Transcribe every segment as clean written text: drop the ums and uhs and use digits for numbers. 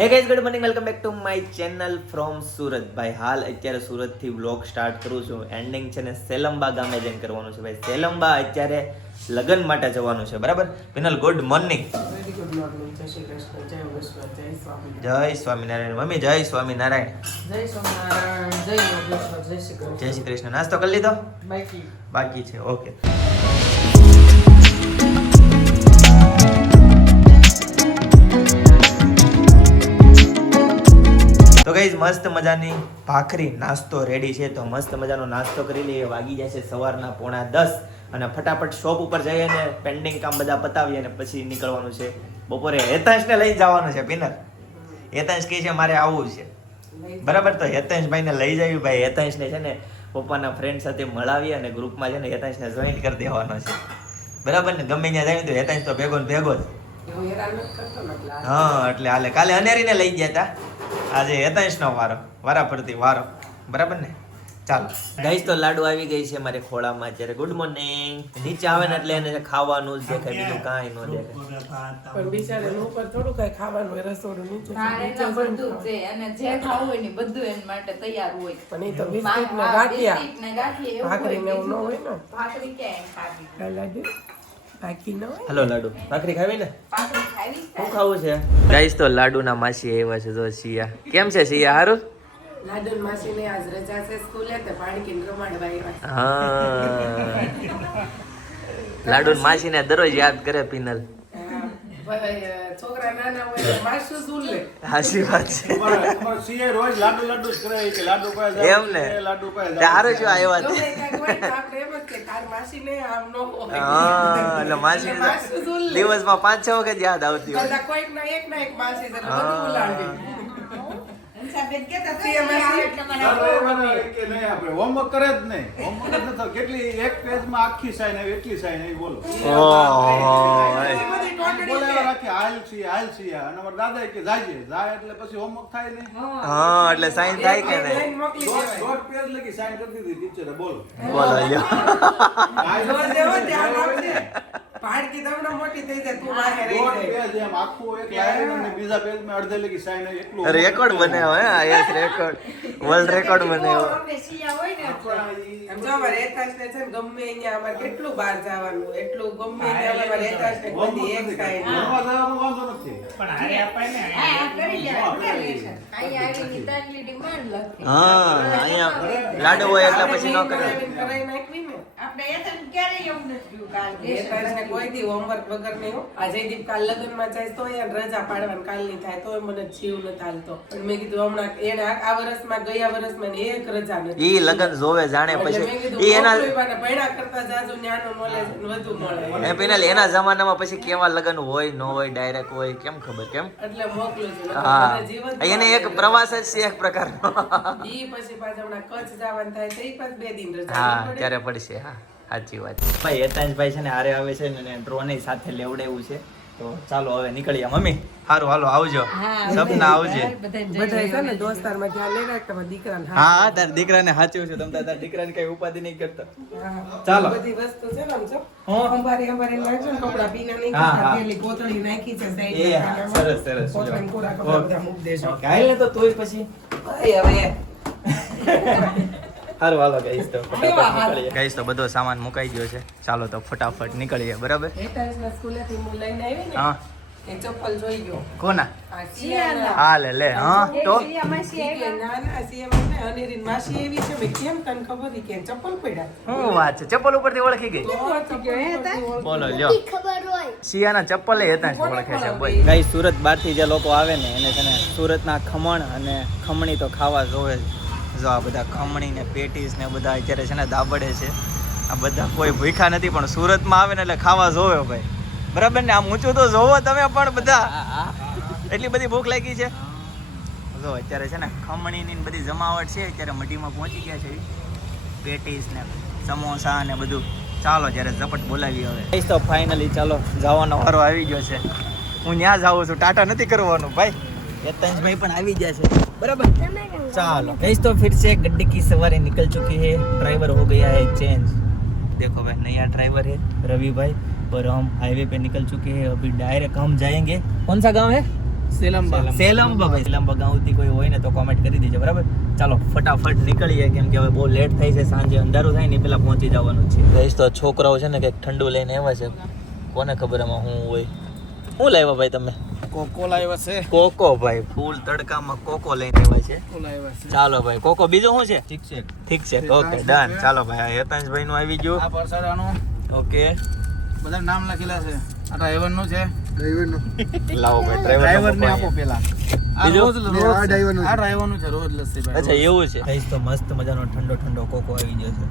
Hey guys, good morning, welcome back to my channel from Surat. ભાઈ હાલ અત્યારે સુરતથી વ્લોગ સ્ટાર્ટ કરું છું. એન્ડિંગ છે ને સેલંબા ગામે જઈને કરવાનું છે. ભાઈ સેલંબા અત્યારે લગ્ન માટે જવાનું છે, બરાબર? Penal, good morning. Very good morning. જય શ્રી કૃષ્ણ, જય યોગેશ્વર, જય સ્વામી. જય સ્વામિનારાયણ. મમ્મી જય સ્વામિનારાયણ. જય સ્વામિનારાયણ, જય યોગેશ્વર, જય શ્રી કૃષ્ણ. જય શ્રી કૃષ્ણ. નાસ્તો કરી લીધો? બાકી છે. ઓકે. તો ગાઈઝ, મસ્ત મજાની ભાખરી નાસ્તો રેડી છે. તો મસ્ત મજાનો નાસ્તો કરી લઈએ. વાગી જશે સવારના 9:30 અને ફટાફટ શોપ ઉપર જઈએ અને પેન્ડિંગ કામ બધા પતાવીએ અને પછી નીકળવાનું છે. બપોરે હેતાંશને લઈ જવાનું છે. પિનર, હેતાંશ કહે છે મારે આવવું છે, બરાબર? તો હેતાંશભાઈને લઈ જવી. ભાઈ હેતાંશને છે ને પપ્પાના ફ્રેન્ડ સાથે મળાવી અને ગ્રુપમાં છે ને હેતાંશને જોઈન કરી દેવાનો છે, બરાબર ને? ગમે ત્યાં જાય તો હેતાંશ તો ભેગો ને ભેગો જ. હા, એટલે હાલે. કાલે અનેરીને લઈ ગયા હતા, આજે હેતાંશનો વારા ફરતી વારો, બરાબર ને? ચાલો ગાઈસ, તો લાડુ આવી ગઈ છે મારી ખોળામાં અત્યારે. Good morning. નીચે આવે ને એટલે એને ખાવાનું જ દેખાય, બીજું કાંઈ ન દેખાય. પણ બિચારે ઉપર થોડું કઈ ખાવાનું હોય, રસોડું નીચે બધું છે અને જે ખાવું હોય ને બધું એના માટે તૈયાર હોય. પણ એ તો બિસ્કિટ ને ગાંઠિયા ભાખરી ને એવું ન હોય ને. ભાખરી ક્યાં ખાવી? લાડુ બાકી ન હોય. હલો લાડુ, ભાખરી ખાવી ને? ભાખરી ખાવી શું ખાવું છે ગાઈસ? તો લાડુના માસી આવ્યા છે. જો સિયા, કેમ છે સિયા? હારું? લાડુ માસી ને આજ રજા છે સ્કૂલે, તો પાણી રમાડવા આવ્યા. હા, લાડુ માસીને દરરોજ યાદ કરે પિનલ. છોકરા નાના હોય માસું શું લે. હાચી વાત છે. રોજ લાડુ લાડુ જ કરે કે લાડુ પાસે એમ ને? લાડુ પાસે તારું શું આવ્યા છે? આપણે એમ જ કે તાર માસી ને આમ ન હોય. હા, એટલે માસી માસું શું લે. દિવસમાં 5-6 વખત યાદ આવતી હોય. બધા કોઈક ના એક માસી છે, બધું ઉલાડે. હોમવર્ક કરે જ નહીં. હોમવર્ક જ નથી. કેટલી એક પેજમાં આખી સાઈન આવી, એટલી સાઈન આવી, બોલો. બોલાવા રાખી હાલ છીએ અને અમારા દાદા કે જાય એટલે પછી હોમવર્ક થાય નહીં. હા, એટલે સાઈન થાય કે નહીં? દોઢ પેજ લખી સાઈન કરી દીધી ટીચરે, બોલો. બોલો લ્યો. પાડકી તમને મોટી થઈ જાય, તું બહાર રહી દોઢ જાય. પેજ એમ આખું એક લાઈન અને બીજા પેજમાં અડધે લખી સાઈન આવી, એટલું રેકોર્ડ બનાવ્યો હે? યસ, રેકોર્ડ, વર્લ્ડ રેકોર્ડ બનાવ્યો. એમ જો અમારે હેતાશને છે ને ગમે અહીંયા અમારે કેટલું બહાર જવાનું, એટલું ગમે અહીંયા અમારે હેતાશને બધી એક સાઈડ. ભણવા જવામાં વાંધો નથી. હા, અહીંયા લાડુ હોય એટલે પછી ન કરે. કરાઈ નાખવી ને. હેતાશને કોઈ દી હોમવર્ક વગર નહીં હો. આ જયદીપ કાલ લગ્નમાં જાય તો એને રજા પાડવાની કાલની થાય તો મને જીવ નથી હાલતો. પણ મેં કીધું હમણાં એને આ વર્ષમાં ગયા વર્ષમાં એને એક રજા નથી. ઈ લગન જોવે જાણે પછી ઈ એના ભણ્યા કરતા જાજુ જ્ઞાનનું નોલેજ વધુ મળે. એ પેલા એના જમાનામાં પછી કેવા લગન હોય ન હોય, ડાયરેક્ટ હોય, કેમ ખબર? કેમ? એટલે મોકલું છું. હા, મને જીવન એને એક પ્રવાસ જ છે એક પ્રકારનો. ઈ પછી પાછા હમણાં કચ્છ જવાનું થાય તો ઈ પાછું 2 દિન રજા હા, પડે. ત્યારે પડશે. હા, સાચી વાત. ભાઈ હેતાંશભાઈ છે ને હારે આવે છે ને ડ્રોન સાથે લેવડાવ્યું છે. તો ચાલો હવે નીકળીએ. મમ્મી સારું, હાલો આવજો. સપના આવજે. બધાય છે ને દોસ્તારમાં ધ્યાન લઈ રાખતા દીકરાને. હા, તાર દીકરાને સાચવ્યું છે. તમે તાર દીકરાને કઈ ઉપાધિ નહીં કરતા. ચાલો. બધી વસ્તુ છે ને આમ જો અંબારી નાખજો ને કપડા પીના નહીં હા, કરતા. હા. પેલી કોથળી નાખી છે એ સાઈડ હા, સરસ સરસ. કોથળીમાં પૂરા કપડા બધા મૂકી દેજો. કાઈ ને તો તોય પછી હવે હારું, હાલો ગાઈસ, તો ફટાફટ નીકળીએ. ગાઈસ, તો બધો સામાન મુકાઈ ગયો છે. ચાલો તો ફટાફટ નીકળીએ, બરાબર? હેતાશના સ્કૂલેથી હું લઈને આવી ને હા. એ ચપ્પલ જોઈ ગયો. કોના? આ સિયાના. હા, લે હા તો ના સિયામાં અનેરીન માસી એવી છે મેં કેમ તને ખબર હતી કે ચપ્પલ પડ્યા. શું વાત છે? ચપ્પલ ઉપરથી ઓળખી ગઈ? બોલો લ્યો. સિયાના ચપ્પલ એ હતા ઓળખે છે. બોલ ગાઈસ, સુરત બહારથી જે લોકો આવે ને એને છે ને સુરતના ખમણ અને ખમણી તો ખાવા જોવે જ. જો આ બધા ખમણી ને પેટીસ ને બધા અત્યારે છે ને દાબડે છે. આ બધા કોઈ ભૂખ્યા નથી પણ સુરતમાં આવે ને એટલે ખાવા જોવે ભાઈ, બરાબર ને? આમ ઊંચું તો જોવો તમે પણ બધા, એટલી બધી ભૂખ લાગી છે. જો અત્યારે છે ને ખમણીની બધી જમાવટ છે. અત્યારે મઢીમાં પહોંચી ગયા છે. પેટીસ ને સમોસા ને બધું. ચાલો જ્યારે ઝપટ બોલાવી હવે. તો ફાઇનલી ચાલો જવાનો વારો આવી ગયો છે. હું ત્યાં જાઉં છું, ટાટા નથી કરવાનું ભાઈ. હેતાંશભાઈ પણ આવી ગયા છે, बराबर। चलो गाइस, तो फिर से गड्ढे की सवारी निकल चुकी है। ड्राइवर हो गया है चेंज। देखो भाई, नया ड्राइवर है रवि भाई, और हम हाईवे पे निकल चुके हैं। अभी डायरेक्ट हम जाएंगे, कौन सा गांव है? સેલંબા ભાઈ સેલંબા ગામથી કોઈ હોય ને તો કોમેન્ટ કરી દેજો બરાબર. ચાલો ફટાફટ નીકળીએ કેમ કે હવે બહુ લેટ થઈ છે, સાંજે અંધારું થાય ને પેલા પહોંચી જવાનું છે. ગઈશ તો છોકરાઓ છે ને કંઈક ઠંડુ લઈને આવ્યા છે, કોને ખબર એમાં શું હોય. શું લાવ્યા ભાઈ તમે? કોકો લાવ્યા છે. કોકો ભાઈ, ફૂલ તડકામાં કોકો લઈને આવ્યા છે. ચાલો ભાઈ, કોકો બીજું શું છે? ઠીક છે ઓકે ડન. ચાલો ભાઈ, આ હેતાંશભાઈ નું આવી ગયું. આ પરસાડાનું ઓકે બધા નામ લખેલા છે. આ ડ્રાઈવર નું છે. લાવો ભાઈ, ડ્રાઈવર ને આપો પેલા. આ બીજું? રોજ આ ડ્રાઈવર નું છે, રોજ લસ્સી ભાઈ. અચ્છા એવું છે. ગઈશ તો મસ્ત મજાનો ઠંડો ઠંડો કોકો આવી ગયો છે.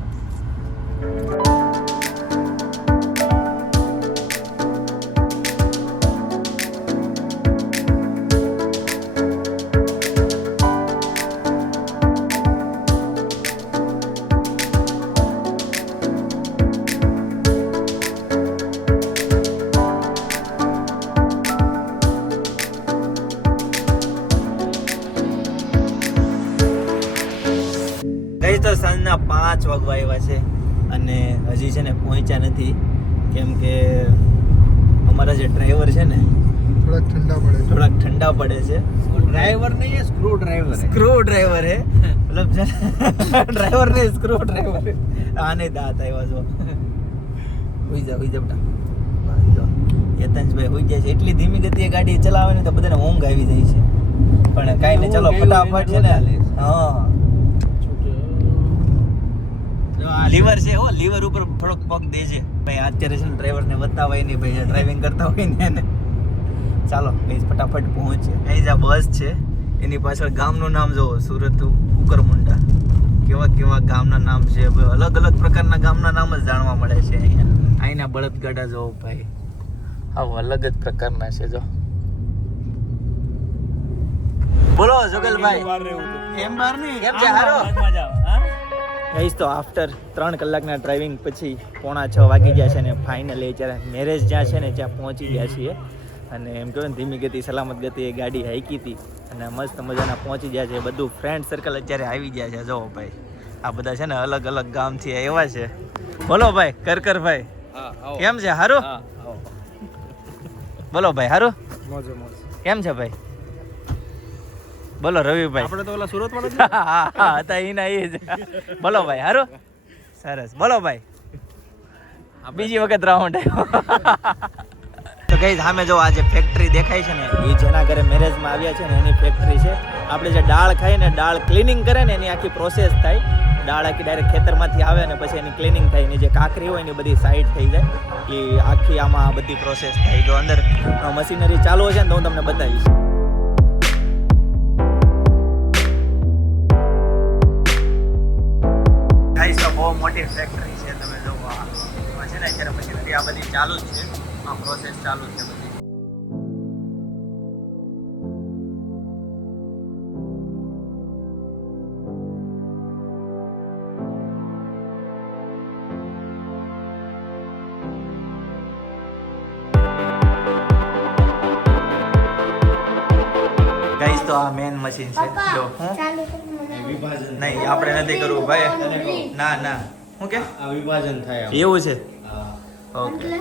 ગઈ તો સાંજના 5 વાગવા આવ્યા છે અને હજી છે ને પહોંચ્યા નથી કેમ કે અમારા જે ડ્રાઈવર છે ને થોડાક ઠંડા પડે છે. ડ્રાઈવર નહીં, સ્ક્રૂ ડ્રાઈવર. સ્ક્રૂ ડ્રાઈવર હે મતલબ છે ડ્રાઈવર નહીં, સ્ક્રૂ ડ્રાઈવર. આને દાંત આવ્યા છો. હોઈ જા બેટા. યતંશભાઈ હોઈ જાય છે. એટલી ધીમી ગતિએ ગાડી ચલાવે ને તો બધાને ઊંઘ આવી જાય છે, પણ કાંઈ નહીં, ચાલો ફટાફટ છે ને. હા લીવર છે હો, લીવર ઉપર થોડોક પગ દેજે ભાઈ. અત્યારે છે ને ડ્રાઈવરને બતાવાય નહીં ભાઈ, ડ્રાઇવિંગ કરતા હોય ને એને. ચાલો ગઈસ ફટાફટ પહોંચે. અહીં આ બસ છે, એની પાછળ ગામનું નામ જોવો, સુરત કુકરમુંડા. કેવા કેવા ગામના નામ છે, અલગ અલગ પ્રકારના ગામના નામ જ જાણવા મળે છે અહીંયા. અહીંના બળદગાડા જોવો ભાઈ, આવું અલગ જ પ્રકારના છે. જો બોલો જોગલભાઈ, એમ બાર નહીં. કેમ છે? હારો ગઈશ તો આફ્ટર 3 કલાકના ડ્રાઇવિંગ પછી 5:45 વાગી ગયા છે અને ફાઇનલી જ્યારે મેરેજ જ્યાં છે ને ત્યાં પહોંચી ગયા છીએ. અને એમ કહ્યું ને ધીમી ગતિ સલામત ગતિ એ ગાડી હાઈકી હતી અને મસ્ત મજાના પહોંચી ગયા છે. બધું ફ્રેન્ડ સર્કલ અત્યારે આવી ગયા છે. જો ભાઈ આ બધા છે ને અલગ અલગ ગામથી આવ્યા છે. બોલો ભાઈ કરકરભાઈ, કેમ છે? હારું? બોલો ભાઈ હારું? કેમ છે ભાઈ? બોલો રવિભાઈ. આપણે તો ઓલા સુરત વાળા હા હતા એના એ જ. બોલો ભાઈ હારું? સરસ. બોલો ભાઈ, બીજી વખત રાઉન્ડ આવ્યો. તો ગઈ સામે જો આ જે ફેક્ટરી દેખાય છે ને એ જેના ઘરે મેરેજમાં આવ્યા છે ને એની ફેક્ટરી છે. આપણે જે દાળ ખાઈએ ને, દાળ ક્લિનિંગ કરે ને એની આખી પ્રોસેસ થાય. દાળ આખી ડાયરેક્ટ ખેતરમાંથી આવે ને પછી એની ક્લિનિંગ થાય, એની જે કાકરી હોય ને એ બધી સાઈડ થઈ જાય. એ આખી આમાં બધી પ્રોસેસ થાય. જો અંદર મશીનરી ચાલુ હશે ને તો હું તમને બતાવીશ. બહુ મોટી ફેક્ટરી છે, તમે જોવો એમાં છે ને અત્યારે મશીનરી આ બધી ચાલુ જ છે, આ પ્રોસેસ ચાલુ છે બધી. ગાઈસ તો આ મેન મશીન છે. જો હું નહીં આપણે નથી કરવું ભાઈ. ના શું કે આ વિભાજન થાય એવું છે? ઓકે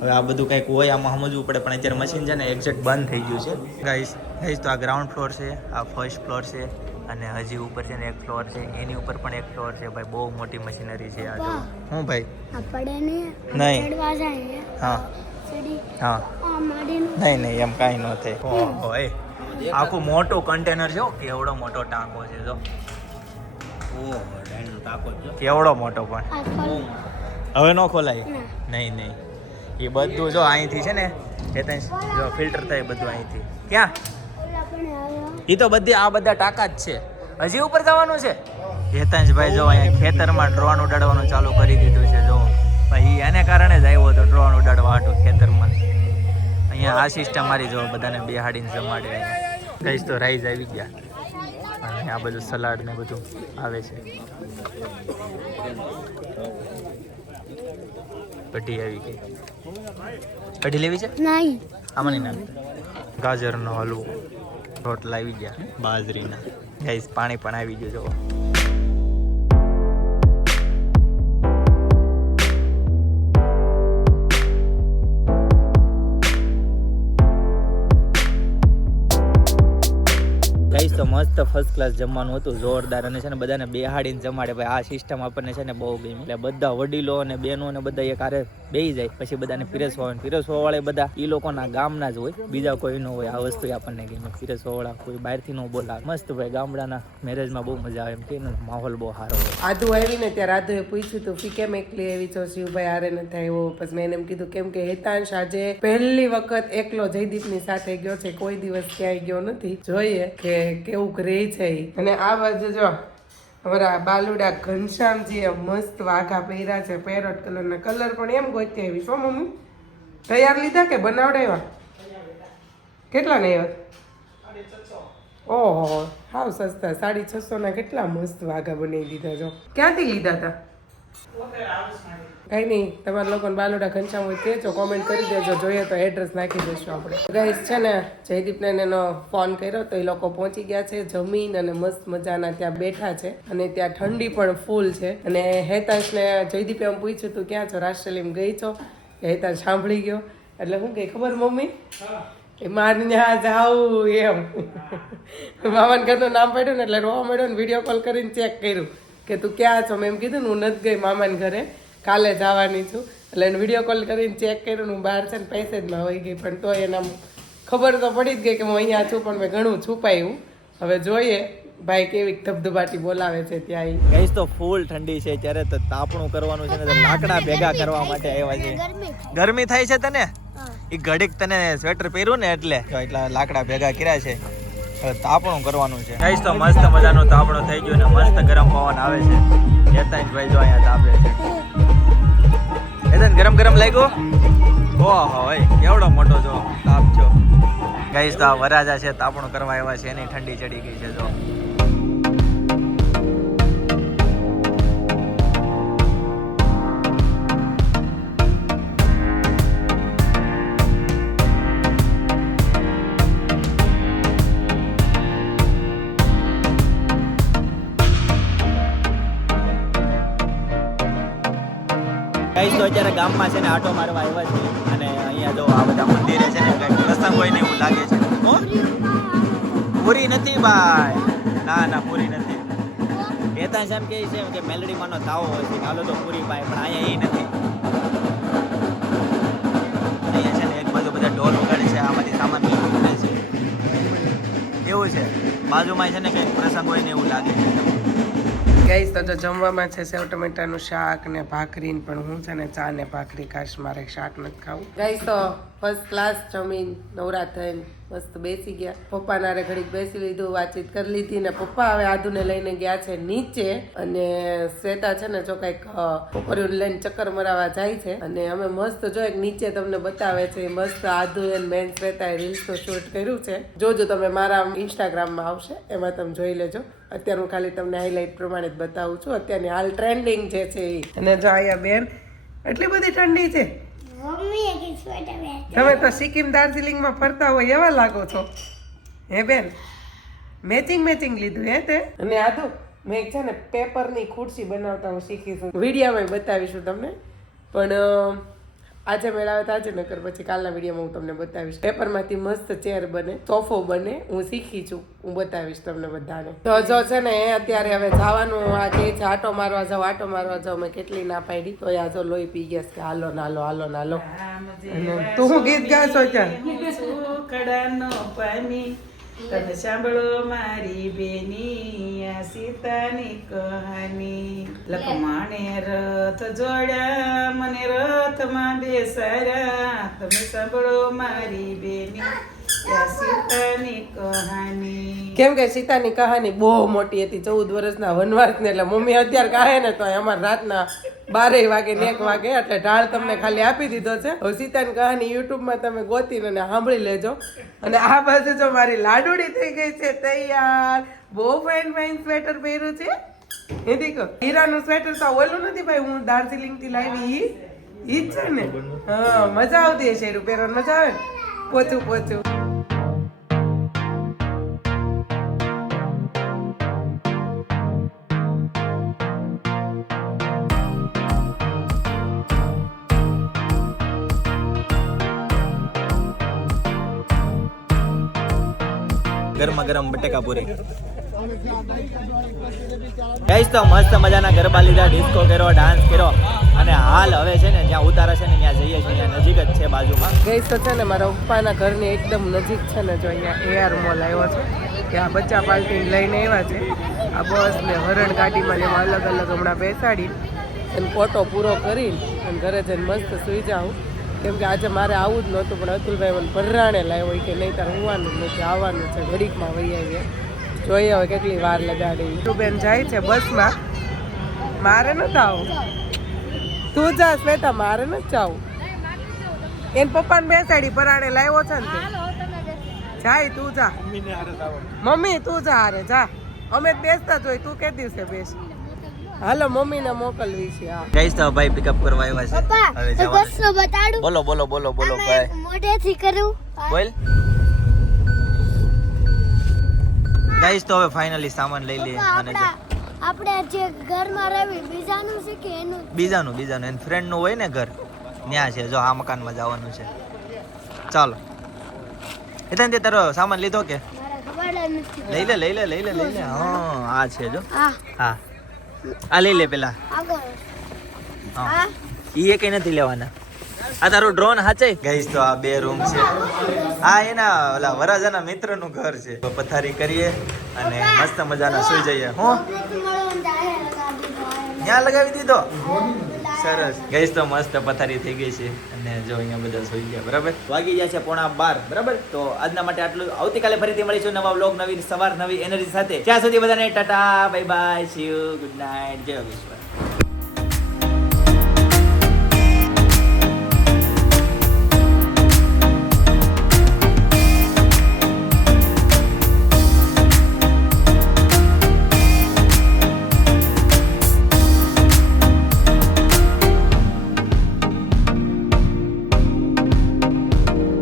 હવે આ બધું કંઈક હોય આમાં સમજવું પડે, પણ અત્યારે મશીન છે ને એક્ઝેક્ટ બંધ થઈ ગયું છે. ગાઈસ તો આ ગ્રાઉન્ડ ફ્લોર છે, આ ફર્સ્ટ ફ્લોર છે અને હજી ઉપર છે ને એક ફ્લોર છે, એની ઉપર પણ એક ફ્લોર છે. ભાઈ બહુ મોટી મશીનરી છે આ. જો હું ભાઈ નહીં હા નહીં એમ કાંઈ ન થાય. ઓહો એ આખું મોટું કન્ટેનર છે, કેવડો મોટો ટાંકો છે. જો કેવડો મોટો, પણ હવે ન ખોલાય. નહીં એ બધું જો અહીંથી છે ને જો ફિલ્ટર થાય બધું અહીંથી. ક્યાં? એ તો બધી આ બધા ટાંકા જ છે. હજી ઉપર જવાનું છે. હેતાંશભાઈ જો અહીંયા ખેતરમાં ડ્રોન ઉડાડવાનું ચાલુ કરી દીધું છે. જો ભાઈ એને કારણે જ આવ્યો હતો ડ્રોન ઉડાડવા હાટું ખેતરમાં. અહીંયા આ સિસ્ટમ મારી જો બધાને બેહાડીને જમાડે. ગઈશ તો રાઈસ આવી ગયા અને આ બધું સલાડ ને બધું આવે છે. કઢી આવી ગઈ. કઢી લેવી છે? નહીં આમાં નહીં નાખતા. ગાજરનો હલવો, રોટલા આવી ગયા બાજરીના. ગઈશ પાણી પણ આવી ગયું. જો ગાઈસ તો મસ્ત ફર્સ્ટ ક્લાસ જમવાનું હતું, જોરદાર. અને છે ને બધાને બેહાડીને જમાડે ભાઈ. આ સિસ્ટમ આપણને છે ને બહુ ગમી. એટલે બધા વડીલો અને બહેનો અને બધા એક હારે બેસી જાય, પછી બધાને પીરસવા વાળા બધા એ લોકોના ગામના જ હોય, બીજા કોઈ ન હોય. આ વસ્તુ આપણને ગમે, પીરસવા વાળા કોઈ બહારથી ન બોલાવે. મસ્ત ભાઈ, ગામડાના મેરેજમાં બહુ મજા આવે એમ કે માહોલ બહુ સારો હોય. આદુ આવીને ત્યારે આદુએ પૂછ્યું તું ફી કેમ એકલી એવી છો, શિવભાઈ હારે નથી આવ્યો. પછી મેં એમ કીધું કેમ કે હેતાંશ આજે પહેલી વખત એકલો જયદીપની સાથે ગયો છે, કોઈ દિવસ ક્યાંય ગયો નથી. જોઈએ કે કેવું રહે છે. અને આ બાજુ જો અમારા બાલુડા ઘનશ્યામજી મસ્ત વાઘા પહેર્યા છે, પેરોટ કલરના. કલર પણ એમ ગોતી આવી છો મમ્મી? તૈયાર લીધા કે બનાવડાવ્યા? કેટલા ને આવ્યા? ઓહો, હાવ સસ્તા. 650 ના કેટલા મસ્ત વાઘા બનાવી દીધા. જો ક્યાંથી લીધા હતા? કઈ નહીં, તમારા લોકોને બાલુડા ઘનશ્યામ હોય કહેજો, કોમેન્ટ કરી દેજો, જોઈએ તો એડ્રેસ નાખી દઈશું આપણે. ગાઈસ છે ને જયદીપને એનો ફોન કર્યો તો એ લોકો પહોંચી ગયા છે જમીન, અને મસ્ત મજાના ત્યાં બેઠા છે. અને ત્યાં ઠંડી પણ ફૂલ છે. અને હેતાંશને જયદીપે એમ પૂછ્યું તું ક્યાં છો, રાષ્ટ્રલીમ ગઈ છો? હેતાંશ સાંભળી ગયો એટલે શું કહે ખબર મમ્મી? એ મારે ત્યાં જાવું એમ. મામાને ઘરનું નામ પડ્યું ને એટલે રોવા મળ્યો ને વિડીયો કોલ કરીને ચેક કર્યું કે તું ક્યાં છો. મેં એમ કીધું ને હું નથી ગઈ મામાને ઘરે, કાલે જવાની છું. એટલે એને વિડીયો કોલ કરીને ચેક કર્યું ને હું બહાર છે ને પેસેજમાં વહી ગઈ. પણ તો એને ખબર તો પડી જ ગઈ કે હું અહીંયા છું, પણ મેં ઘણું છુપાયું. હવે જોઈએ ભાઈ કેવી ધબધબાટી બોલાવે છે ત્યાં. ગાઈસ તો ફૂલ ઠંડી છે ત્યારે તો તાપણું કરવાનું છે ને, લાકડા ભેગા કરવા માટે આવ્યા છે. ગરમી થાય છે તને? એ ઘડીક તને સ્વેટર પહેર્યું ને એટલે એટલા લાકડા ભેગા કર્યા છે. હવે તાપણું કરવાનું છે. ગાઈસ તો મસ્ત મજાનું તાપણું થઈ ગયું ને મસ્ત ગરમ પવન આવે છે. હેતાંશભાઈ જો અહીંયા તાપે છે. હેતાંશ ગરમ ગરમ લાગ્યું? ઓહો ભાઈ કેવડો મોટો જો તાપ છો. ગાઈસ તો આ વરાજા છે, તાપણું કરવા આવ્યા છે, એની ઠંડી ચડી ગઈ છે. જો ગાઈસ તો અત્યારે ગામમાં છે ને આટો મારવા આવ્યા છે. અને અહીંયા જો આ બધા મંદિરે છે ને કંઈક પ્રસંગ હોય ને એવું લાગે છે. પૂરી નથી ભાઈ, ના પૂરી નથી. હેતાંશ એમ કહે છે કે મેલડીમાંનો તાવો હોય છે, હાલો તો પૂરી પાય, પણ અહીંયા એ નથી. અહીંયા છે ને એક બાજુ બધા ઢોલ વગાડે છે, આમાંથી સામાન નીકળે છે એવું છે. બાજુમાં છે ને કંઈક પ્રસંગ હોય ને એવું લાગે છે. ગાઈસ તો જો જમવામાં છે સેવ ટમેટાનું શાક ને ભાખરી, પણ હું છે ને ચા ને ભાખરી ખાશ, મારે શાક નથી ખાવું. ગાઈસ તો ફર્સ્ટ ક્લાસ જમીન નવરા થઈને મસ્ત બેસી ગયા. પપ્પાના હારે ઘડીક બેસી લીધું, વાતચીત કરી લીધી. ને પપ્પા હવે આદુને લઈને ગયા છે નીચે, અને શ્વેતા છે ને જો કંઈક પપરીઓ લઈને ચક્કર મરાવા જાય છે. અને અમે મસ્ત જો એક નીચે તમને બતાવે છે મસ્ત આદુ અને બેન શ્વેતાએ રીલ્સનું શૂટ કર્યું છે. જોજો તમે, મારા ઇન્સ્ટાગ્રામમાં આવશે, એમાં તમે જોઈ લેજો. અત્યારે હું ખાલી તમને હાઇલાઇટ પ્રમાણે જ બતાવું છું, અત્યારની હાલ ટ્રેન્ડિંગ જે છે એ. અને જો અહીંયા બેન એટલી બધી ઠંડી છે, તમે તો સિક્કિમ દાર્જિલિંગમાં ફરતા હોય એવા લાગો છો હે બેન. મેચિંગ લીધું હે તે. અને આ તો મેં છે ને પેપરની ખુરશી બનાવતા હું શીખીશું, વિડીયોમાં બતાવીશું તમને. પણ આજે મેળાવે તો આજે, નકર પછી કાલના વિડીયોમાં હું તમને બતાવીશ. પેપરમાંથી મસ્ત ચેર બને, સોફો બને, હું શીખી છું, હું બતાવીશ તમને બધાને. તો જો છે ને અત્યારે હવે જવાનું, આ કે છે આટો મારવા જાવ. મેં કેટલી ના પાડી તો આ જો લોહી પી ગયા કે હાલો નાલો. તું હું ગીત ગાશો ત્યાં? પાણી તને સાંભળો મારી બેની, આ સીતાની કહાની. લખમાણે રથ જોડ્યા, મને રથમાં બેસાડ્યા, તમે સાંભળો મારી બેની, આ સીતાની કહાની. કેમ કે સીતાની કહાની બહુ મોટી હતી, 14 વર્ષના વનવાસ ને. એટલે મમ્મી અત્યારે કહે ને તો અમારે રાતના 12 વાગે ને 1 વાગે, એટલે ઢાળ તમને ખાલી આપી દીધો છે. હવે સીતાની કહાની યુટ્યુબમાં તમે ગોતીને સાંભળી લેજો. અને આ બાજુ જો મારી લાડુડી થઈ ગઈ છે તૈયાર. બહુ ફાઇન સ્વેટર પહેર્યું છે. એ દીકો હીરાનું સ્વેટર તો ઓલું નથી ભાઈ, હું દાર્જિલિંગ થી લાવી ઈ જ છે ને. હા મજા આવતી હશે, એનું પહેરવાનું મજા આવે ને, પોચું. ગરમા ગરમ બટેકા પૂરી. ગાઈસ તો મસ્ત મજાના ગરબા લીધા, ડિસ્કો કર્યો, ડાન્સ કર્યો અને હાલ હવે છે ને જ્યાં ઉતારા છે ને ત્યાં જઈએ છીએ, ત્યાં નજીક જ છે બાજુમાં. ગઈસ તો છે ને મારા પપ્પાના ઘરની એકદમ નજીક છે ને જો અહીંયા એઆર મોલ આવ્યો છે ત્યાં બચ્ચા પાર્ટી લઈને આવ્યા છે. આ બસ ને હરણ ગાડીમાં ને એમાં અલગ અલગ હમણાં બેસાડી અને ફોટો પૂરો કરીને અને ઘરે જઈને મસ્ત સુઈ જાઉં, કેમ કે આજે મારે આવું જ નહોતું પણ અતુલભાઈ મને ભરાણે લાવ્યો કે નહીં તારે હોવાનું જ નથી, આવવાનું છે, ઘડીકમાં વહી આવીએ. જોઈએ હવે કેટલી વાર લગાડી. તું બેન જાય છે બસમાં, મારે નથી આવું. તું જા શ્વેતા, મારે નથી જાવું. એને પપ્પાને બેસાડી પરાણે લાવ્યો છે ને તે. જાય તું જા. મમ્મી તું જા હારે જા. અમે જ બેસતા જ હોય, તું કે દિવસે બેસ. હાલો મમ્મીને મોકલવી છે. હા ગાઈસ તો ભાઈ પિકઅપ કરવા આવ્યા છે. હવે જવાનું. બોલો બોલો બોલો બોલો ભાઈ. મોઢેથી કરું. બોલ. ગાઈસ તો હવે ફાઇનલી સામાન લઈ લઈએ અને આપણે જે ઘરમાં રહી બીજાનું છે કે એનું? બીજાનું એન ફ્રેન્ડ નું હોય ને ઘર ત્યાં છે. જો આ મકાનમાં જવાનું છે. ચાલો એટલે તે તારો સામાન લીધો કે? લઈ લે. હા આ છે જો. હા આ લઈ લે પેલા. હા એ કઈ નથી લેવાના. આ તારું ડ્રોન હાચે. ગાઈસ તો આ 2 રૂમ છે. આ એના ઓલા વરાજાના મિત્રનું ઘર છે. તો પથારી કરીએ અને મસ્ત મજાના સુઈ જઈએ. હું ત્યાં લગાવી દીધો. સરસ. ગાઈસ તો મસ્ત પથારી થઈ ગઈ છે અને જો અહીંયા બધા સુઈ ગયા. બરાબર વાગી ગયા છે 11:15. બરાબર તો આજના માટે આટલું. આવતીકાલે ફરીથી મળીશું નવા વ્લોગ, નવી સવાર, નવી એનર્જી સાથે. ત્યાં સુધી બધાને Tata bye bye, C you, good night, જય વિશ્વ.